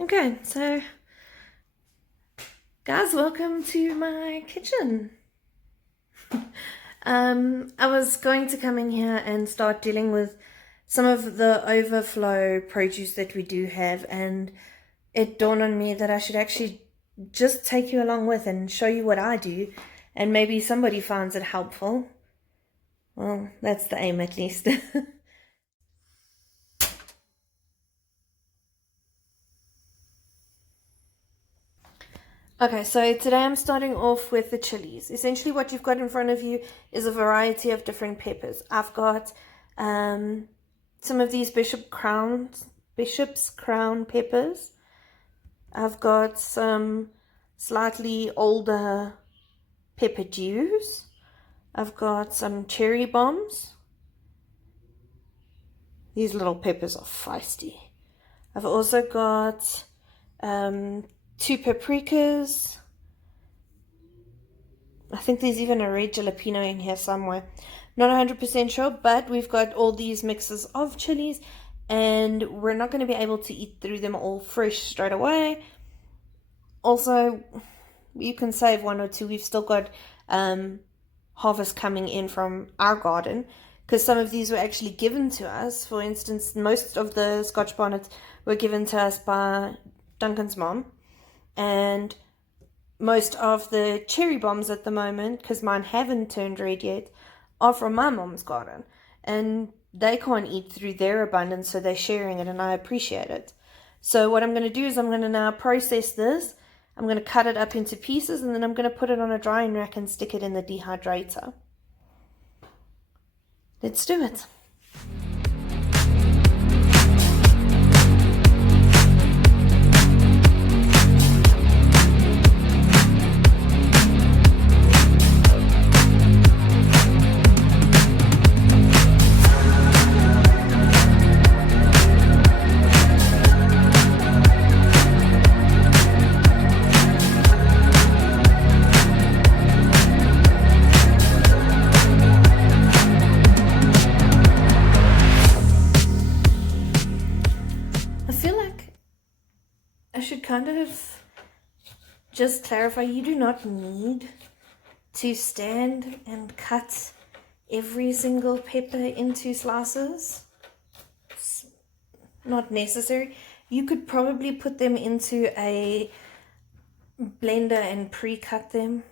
Okay, so guys, welcome to my kitchen. I was going to come in here and start dealing with some of the overflow produce that we do have, and it dawned on me that I should actually just take you along with and show you what I do, and maybe somebody finds it helpful. Well, that's the aim at least. Okay, so today I'm starting off with the chilies. Essentially what you've got in front of you is a variety of different peppers. I've got some of these bishop's crown peppers. I've got some slightly older pepper dews. I've got some cherry bombs. These little peppers are feisty. I've also got two paprikas. I think there's even a red jalapeno in here somewhere. Not 100% sure, but we've got all these mixes of chilies, and we're not going to be able to eat through them all fresh straight away. Also, you can save one or two. We've still got harvest coming in from our garden, because some of these were actually given to us. For instance, most of the Scotch bonnets were given to us by Duncan's mom, and most of the cherry bombs at the moment, because mine haven't turned red yet, are from my mom's garden. And they can't eat through their abundance, so they're sharing it, and I appreciate it. So what I'm going to do is I'm going to now process this. I'm going to cut it up into pieces, and then I'm going to put it on a drying rack and stick it in the dehydrator. Let's do it. I feel like I should kind of just clarify, you do not need to stand and cut every single pepper into slices. It's not necessary. You could probably put them into a blender and pre-cut them,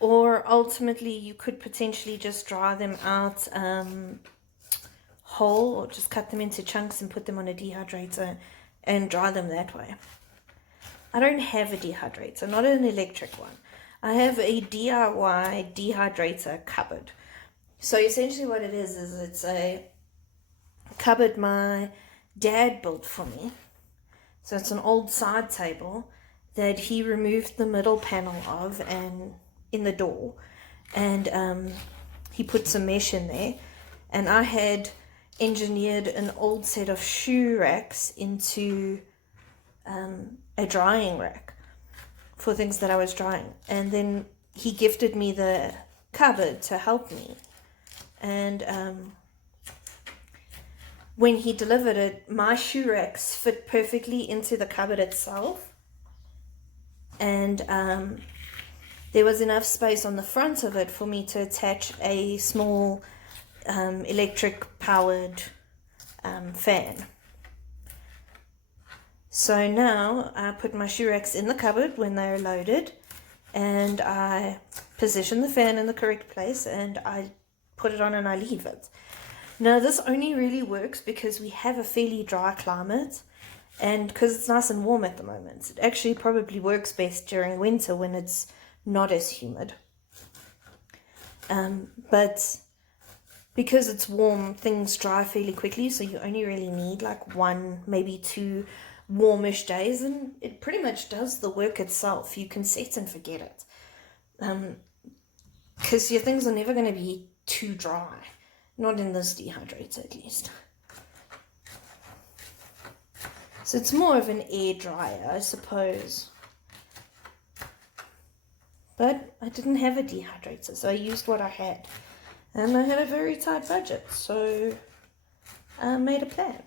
or ultimately you could potentially just dry them out whole, or just cut them into chunks and put them on a dehydrator and dry them that way. I don't have a dehydrator, not an electric one. I have a DIY dehydrator cupboard. So essentially what it is it's a cupboard my dad built for me. So it's an old side table that he removed the middle panel of and in the door, and he put some mesh in there, and I had engineered an old set of shoe racks into a drying rack for things that I was drying, and then he gifted me the cupboard to help me, and when he delivered it, my shoe racks fit perfectly into the cupboard itself, and there was enough space on the front of it for me to attach a small electric powered fan. So now I put my shoe racks in the cupboard when they're loaded, and I position the fan in the correct place, and I put it on and I leave it. Now this only really works because we have a fairly dry climate, and because it's nice and warm at the moment. It actually probably works best during winter when it's not as humid. But because it's warm, things dry fairly quickly, so you only really need like one, maybe two warmish days, and it pretty much does the work itself. You can set and forget it, because your things are never going to be too dry, not in this dehydrator at least. So it's more of an air dryer, I suppose, but I didn't have a dehydrator, so I used what I had, and I had a very tight budget, so I made a plan.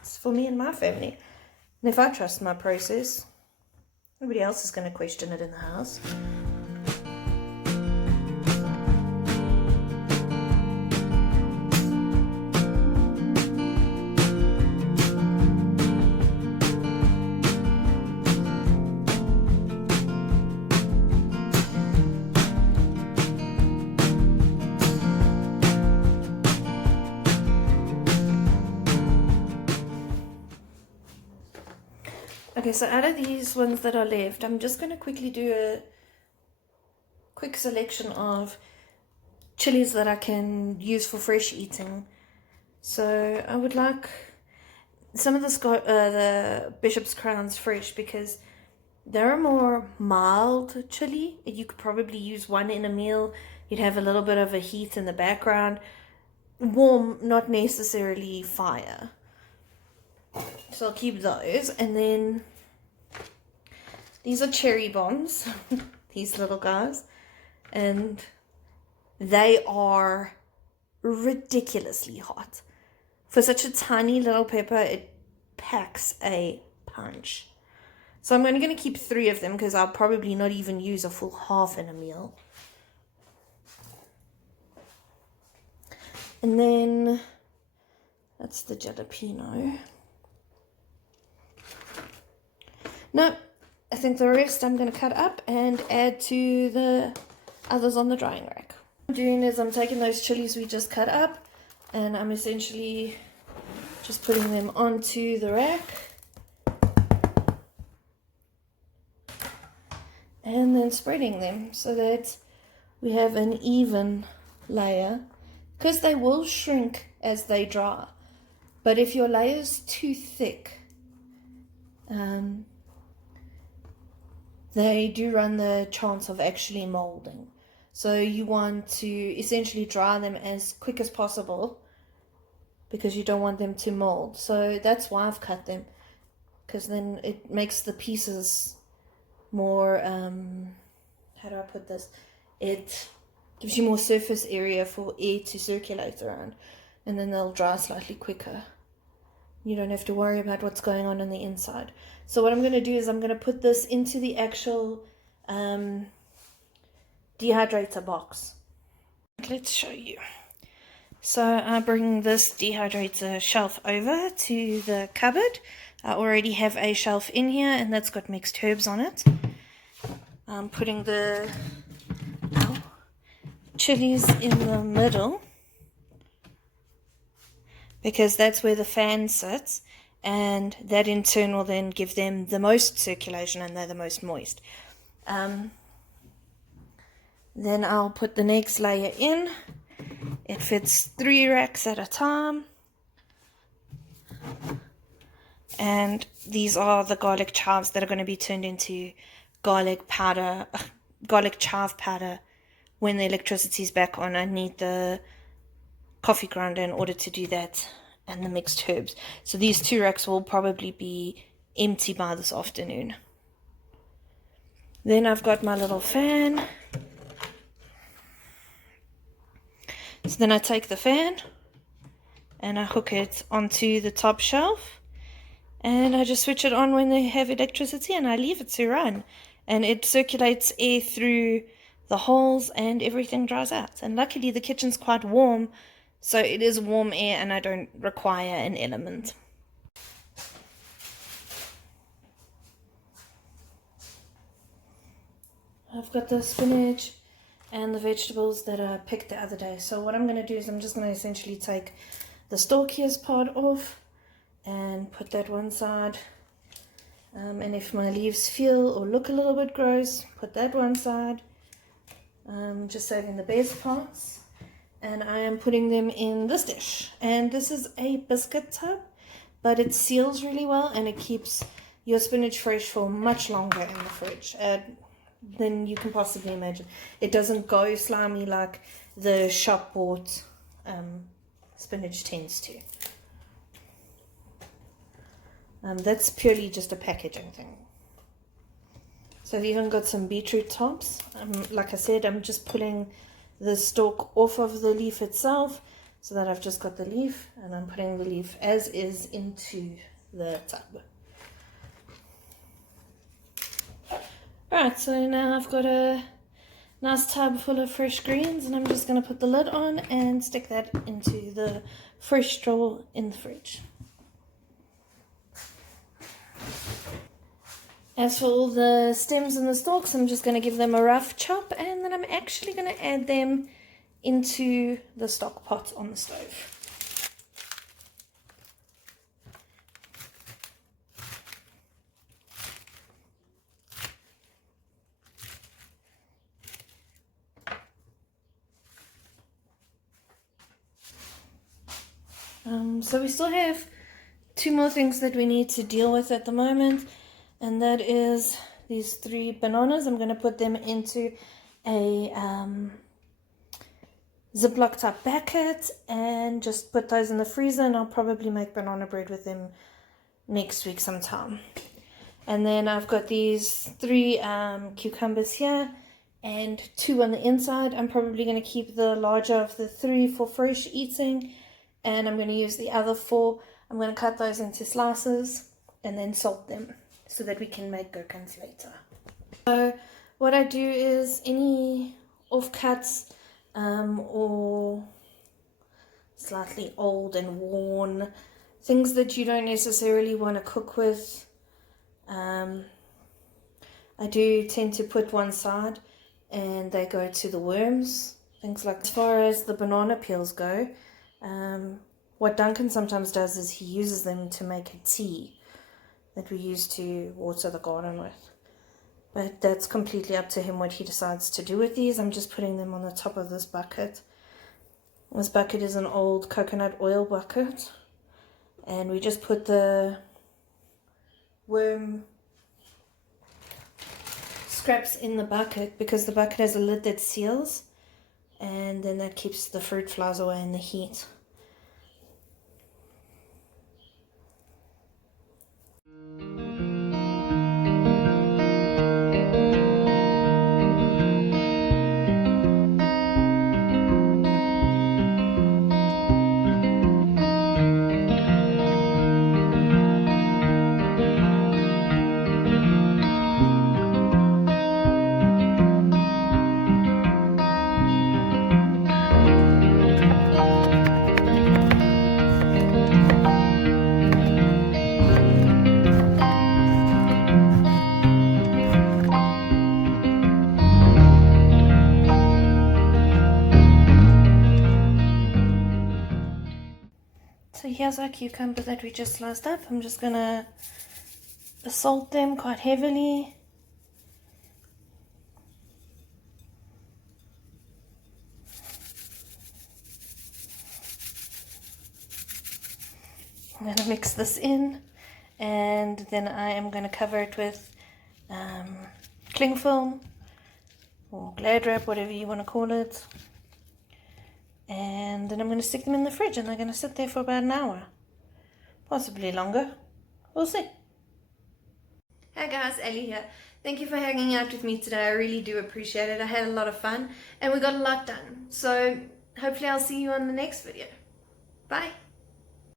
It's for me and my family. And if I trust my process, nobody else is going to question it in the house. Okay, so out of these ones that are left, I'm just going to quickly do a quick selection of chilies that I can use for fresh eating. So I would like some of the Bishop's Crowns fresh because they're a more mild chili. You could probably use one in a meal. You'd have a little bit of a heat in the background. Warm, not necessarily fire. So I'll keep those. And then these are cherry bombs, these little guys. And they are ridiculously hot. For such a tiny little pepper, it packs a punch. So I'm only going to keep 3 of them because I'll probably not even use a full half in a meal. And then that's the jalapeno. No, I think the rest I'm going to cut up and add to the others on the drying rack. What I'm doing is I'm taking those chilies we just cut up and I'm essentially just putting them onto the rack. And then spreading them so that we have an even layer. Because they will shrink as they dry. But if your layer is too thick, they do run the chance of actually molding. So you want to essentially dry them as quick as possible because you don't want them to mold. So that's why I've cut them, because then it makes the pieces more, how do I put this? It gives you more surface area for air to circulate around, and then they'll dry slightly quicker. You don't have to worry about what's going on the inside. So what I'm going to do is I'm going to put this into the actual dehydrator box. Let's show you. So I bring this dehydrator shelf over to the cupboard. I already have a shelf in here and that's got mixed herbs on it. I'm putting the chilies in the middle, because that's where the fan sits, and that in turn will then give them the most circulation and they're the most moist. Then I'll put the next layer in. It fits 3 racks at a time. And these are the garlic chives that are going to be turned into garlic powder, garlic chive powder. When the electricity is back on, I need the coffee grinder in order to do that, and the mixed herbs. So these 2 racks will probably be empty by this afternoon. Then I've got my little fan. So then I take the fan and I hook it onto the top shelf, and I just switch it on when they have electricity and I leave it to run, and it circulates air through the holes and everything dries out. And luckily the kitchen's quite warm, so it is warm air and I don't require an element. I've got the spinach and the vegetables that I picked the other day. So what I'm going to do is I'm just going to essentially take the stalkiest part off and put that one side. And if my leaves feel or look a little bit gross, put that one side. Just saving the best parts. And I am putting them in this dish. And this is a biscuit tub, but it seals really well and it keeps your spinach fresh for much longer in the fridge than you can possibly imagine. It doesn't go slimy like the shop bought spinach tends to. That's purely just a packaging thing. So I've even got some beetroot tops. Like I said, I'm just pulling the stalk off of the leaf itself so that I've just got the leaf, and I'm putting the leaf as is into the tub. Right, so now I've got a nice tub full of fresh greens, and I'm just going to put the lid on and stick that into the fresh drawer in the fridge. As for all the stems and the stalks, I'm just going to give them a rough chop, and then I'm actually going to add them into the stock pot on the stove. So we still have 2 more things that we need to deal with at the moment, and that is these 3 bananas. I'm going to put them into a Ziploc type bucket and just put those in the freezer, and I'll probably make banana bread with them next week sometime. And then I've got these 3 cucumbers here and 2 on the inside. I'm probably going to keep the larger of the 3 for fresh eating, and I'm going to use the other 4. I'm going to cut those into slices and then salt them so that we can make gherkins later. So what I do is any offcuts or slightly old and worn things that you don't necessarily want to cook with, I do tend to put one side and they go to the worms. Things like, as far as the banana peels go, what Duncan sometimes does is he uses them to make a tea that we use to water the garden with. But that's completely up to him what he decides to do with these. I'm just putting them on the top of this bucket. This bucket is an old coconut oil bucket. And we just put the worm scraps in the bucket because the bucket has a lid that seals. And then that keeps the fruit flies away in the heat. So here's our cucumber that we just sliced up. I'm just going to salt them quite heavily. I'm going to mix this in, and then I am going to cover it with cling film or Glad wrap, whatever you want to call it. And then I'm going to stick them in the fridge, and they're going to sit there for about an hour, possibly longer. We'll see. Hi guys, Ellie here. Thank you for hanging out with me today. I really do appreciate it. I had a lot of fun and we got a lot done. So hopefully I'll see you on the next video. Bye.